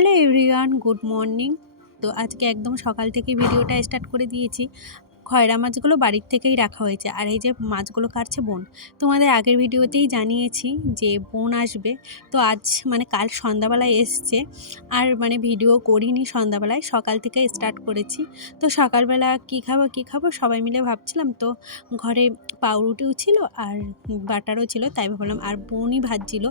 Hello everyone good morning. তো আজকে একদম সকাল থেকে ভিডিওটা স্টার্ট করে দিয়েছি। খয়রা মাছগুলো বাড়ির থেকেই রাখা হয়েছে। আর এই যে মাছগুলো কাটছে বোন, তোমাদের আগের ভিডিওতেই জানিয়েছি যে বোন আসবে। তো আজ মানে কাল সন্ধ্যাবেলায় এসছে। আর মানে ভিডিও করিনি সন্ধ্যাবেলায়, সকাল থেকে স্টার্ট করেছি। তো সকালবেলা কী খাব কী খাব সবাই মিলে ভাবছিলাম। তো ঘরে পাউরুটিও ছিল আর বাটারও ছিল, তাই ভাবলাম আর বোনই ভাজছিল।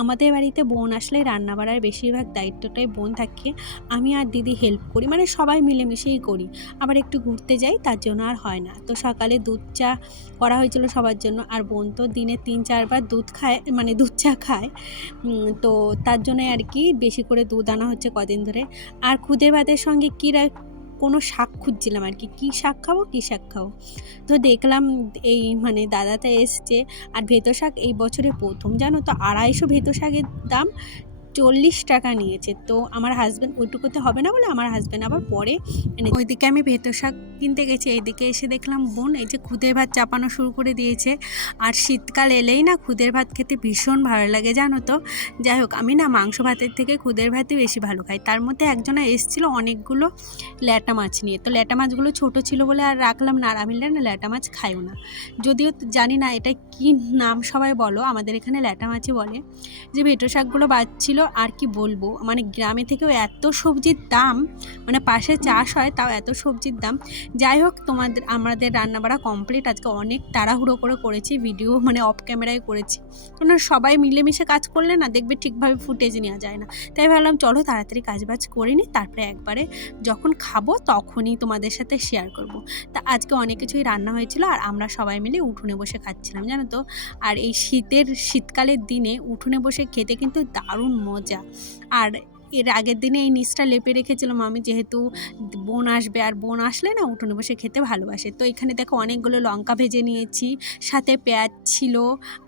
আমাদের বাড়িতে বোন আসলে রান্না বাড়ার বেশিরভাগ দায়িত্বটাই বোন থাকে। আমি আর দিদি হেল্প করি মানে সবাই মিলেমিশেই করি। আবার একটু ঘুরতে যাই, তার জন্য আর হয় না। তো সকালে দুধ চা করা হয়েছিল সবার জন্য। আর বোন তো দিনে তিন, চারবার দুধ খায় মানে দুধ চা খায়। তো তার জন্য আর কি বেশি করে দুধ আনা হচ্ছে কদিন ধরে। আর খুদে ভাতের সঙ্গে কী কোনো শাক খুঁজছিলাম আর কি। কী শাক খাব, কী শাক খাব? তো দেখলাম এই মানে দাদাটা এসছে। আর ভেতো শাক এই বছরে প্রথম, জানো তো? আড়াইশো ভেতো শাকের দাম। চল্লিশ টাকা নিয়েছে। তো আমার হাজব্যান্ড ওইটুকুতে হবে না বলে আমার হাজব্যান্ড আবার পরে ওইদিকে আমি ভেতো শাক কিনতে গেছি, এইদিকে এসে দেখলাম বোন এই যে খুদের ভাত চাপানো শুরু করে দিয়েছে। আর শীতকাল এলেই না খুদের ভাত খেতে ভীষণ ভালো লাগে জানো তো। যাই হোক, আমি না মাংস ভাতের থেকে খুদের ভাতই বেশি ভালো খাই। তার মধ্যে একজনা এসেছিল অনেকগুলো ল্যাটা মাছ নিয়ে। তো ল্যাটা মাছগুলো ছোট ছিল বলে আর রাখলাম না, আর আমি না, ল্যাটা মাছ খাইও না। যদিও জানি না এটা কি নাম সবাই বলো, আমাদের এখানে ল্যাটা মাছই বলে। যে ভেটো শাকগুলো বাজছিল আর কি বলব? মানে গ্রামে থেকেও এত সবজির দাম মানে পাশে চাষ হয় তাও এত সবজির দাম। যাই হোক, তোমাদের, আমাদের রান্নাবাড়া কমপ্লিট আজকে অনেক তাড়াহুড়ো করে করেছি ভিডিও মানে অফ ক্যামেরায় করেছি। কারণ সবাই মিলেমিশে কাজ করলে না দেখবে ঠিকভাবে ফুটেজ নেওয়া যায় না। তাই ভাবলাম, চলো তাড়াতাড়ি কাজবাজ করে নিই তারপরে একবারে যখন খাব তখনই তোমাদের সাথে শেয়ার করব। তা আজকে অনেক কিছুই রান্না হয়েছিল আর আমরা সবাই মিলে উঠোনে বসে খাচ্ছিলাম, জানো তো? আর এই শীতের, শীতকালের দিনে উঠোনে বসে খেতে কিন্তু দারুণ মজা। আর এর আগের দিনে এই নিচটা লেপে রেখেছিলাম আমি, যেহেতু বোন আসবে, আর বোন আসলে না উঠোনে বসে খেতে ভালোবাসে। তো এখানে দেখো অনেকগুলো লঙ্কা ভেজে নিয়েছি, সাথে পেঁয়াজ ছিল,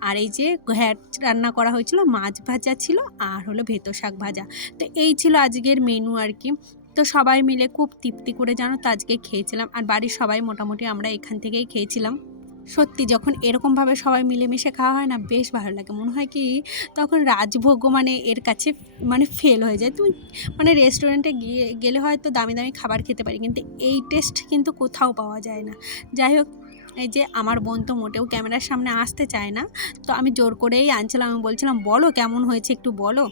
আর এই যে ঘ্যাট রান্না করা হয়েছিল, মাছ ভাজা ছিল, আর হলো ভেতো শাক ভাজা। তো এই ছিল আজকের মেনু আর কি। তো সবাই মিলে খুব তৃপ্তি করে জানো তো আজকে খেয়েছিলাম, আর বাড়ির সবাই মোটামুটি আমরা এখান থেকেই খেয়েছিলাম। সত্যি যখন এরকমভাবে সবাই মিলেমিশে খাওয়া হয় না, বেশ ভালো লাগে। মনে হয় কি, তখন রাজভোগ্য মানে এর কাছে মানে ফেল হয়ে যায়। তুমি মানে রেস্টুরেন্টে গিয়ে, গেলে হয়তো দামি দামি খাবার খেতে পারি, কিন্তু এই টেস্ট কিন্তু কোথাও পাওয়া যায় না। যাই হোক, এই যে আমার বোন তো মোটেও ক্যামেরার সামনে আসতে চায় না, তো আমি জোর করেই আনছিলাম। আমি বলছিলাম, বলো কেমন হয়েছে একটু বলো।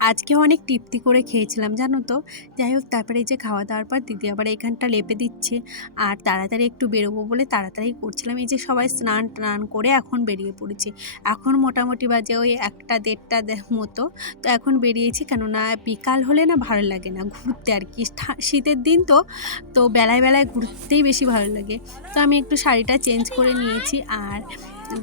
আজকে অনেক তৃপ্তি করে খেয়েছিলাম, জানো তো? যাই হোক, তারপরে এই যে খাওয়া দাওয়ার পর দিদি আবার এখানটা লেপে দিচ্ছে। আর তাড়াতাড়ি একটু বেরোবো বলে তাড়াতাড়ি করছিলাম। এই যে সবাই স্নান টান করে এখন বেরিয়ে পড়েছি। এখন মোটামুটি বাজে ওই একটা দেড়টা মতো। তো এখন বেরিয়েছি কেননা বিকাল হলে না ভালো লাগে না ঘুরতে আর কি। শীতের দিন তো তো বেলায় বেলায় ঘুরতেই বেশি ভালো লাগে। তো আমি একটু শাড়িটা চেঞ্জ করে নিয়েছি। আর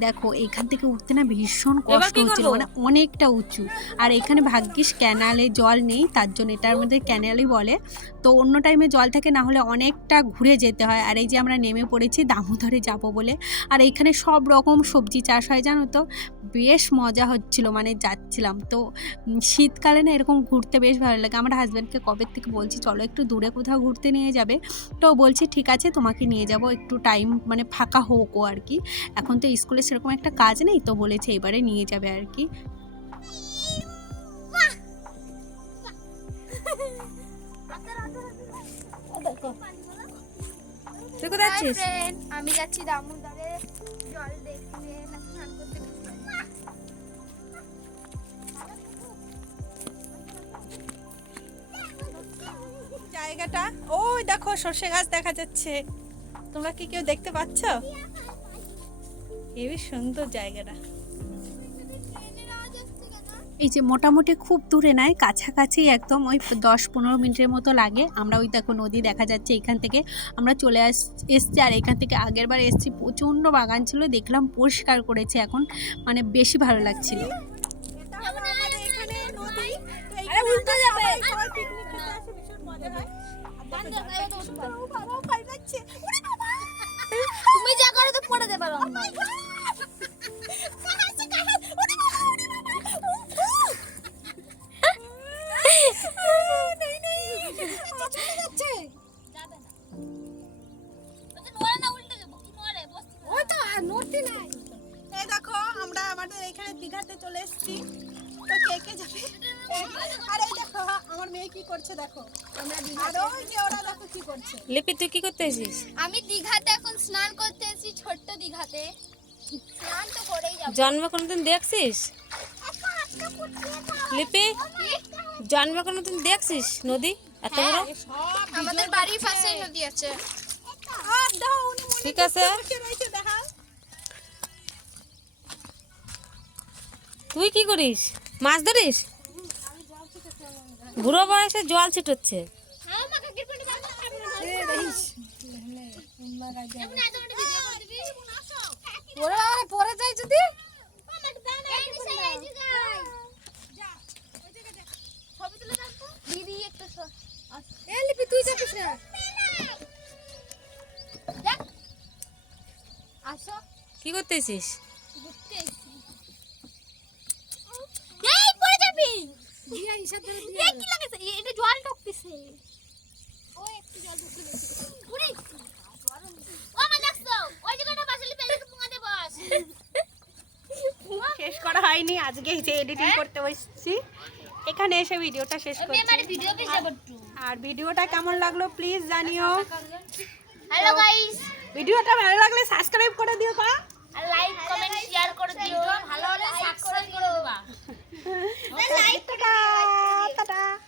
দেখো এখান থেকে উঠতে না ভীষণ কষ্ট হচ্ছিল মানে অনেকটা উঁচু। আর এখানে ভাগ্যিস ক্যানালে জল নেই তার জন্য এটার মধ্যে ক্যানালই বলে। তো অন্য টাইমে জল থাকে না হলে অনেকটা ঘুরে যেতে হয়। আর এই যে আমরা নেমে পড়েছি দামোদরে যাব বলে। আর এইখানে সব রকম সবজি চাষ হয় জানো তো? বেশ মজা হচ্ছিল মানে যাচ্ছিলাম। তো শীতকালে না এরকম ঘুরতে বেশ ভালো লাগে। আমার হাজব্যান্ডকে কবে থেকে বলছি চলো একটু দূরে কোথাও ঘুরতে নিয়ে যাবে। তো বলছি ঠিক আছে তোমাকে নিয়ে যাব। একটু টাইম মানে ফাঁকা হোক আর কি। এখন তো স্কুলে সেরকম একটা কাজ নেই তো বলেছে এবারে নিয়ে যাবে আর কি। তুই কোথায় Hi আমি যাচ্ছি দামোদরে। জল দেখতে স্নান করতে জায়গাটা ওই দেখো সর্ষে গাছ দেখা যাচ্ছে। তোমরা কি কেউ দেখতে পাচ্ছ? হেবি সুন্দর জায়গাটা। এই যে মোটামুটি খুব দূরে নয় কাছাকাছি একদম ওই দশ পনেরো মিনিটের মতো লাগে। আমরা ওই দেখো নদী দেখা যাচ্ছে এখান থেকে। আমরা চলে আস এসছি আর এখান থেকে আগের বার এসছি। প্রচণ্ড বাগান ছিল দেখলাম পরিষ্কার করেছে এখন। মানে বেশি ভালো লাগছিল। তুমি যা করো তো পড়ে দেবে। এই দেখো আমরা আমাদের এখানে দীঘাতে চলে এসেছি। তো কে কে যাবে? আরে এই দেখো আমার মেয়ে কি করছে দেখো। আর ওই যে ওরা দেখো কি করছে। লিপি তুই কি করতে আমি দীঘাতে এখন স্নান করতে এসেছি ছোট্ট দীঘাতে। স্নান তো করেই যাব। জন্মে কোনোদিন দেখছিস? লিপি জন্মে কোনোদিন দেখছিস নদী? এত বড়? আমাদের বাড়ির পাশেই নদী আছে। মনে ঠিক আছে। তুই কি করিস? মাছ ধরিস? বুড়ো বয়সে জল ছিটোচ্ছে। পরে যাই যদি দিদি একটু এ লিপি তুই যাবিস না কি করতেছিস? ঘুরতে এসেছি এই পড়ে যাবি হিসাব ধরে দিয়া। কি লাগেছে? এটা জল টকতেছে ও একটু জল ঢুকে পুরি ও মা দেখছ? ওই জায়গাটা বাসলি পেলে পুঙ্গাতে বস। শেষ করা হয়নি। আজকে এই যে এডিটিং করতে বসছি। এখানে এসে ভিডিওটা শেষ করছি। আর ভিডিওটা কেমন লাগল প্লিজ জানিও। হ্যালো গাইস ভিডিওটা ভালো লাগলে সাবস্ক্রাইব করে দিও আর লাইক কমেন্ট শেয়ার করে দিও। ভালো হলে সাবস্ক্রাইব করে দিবা। 再来哒哒哒哒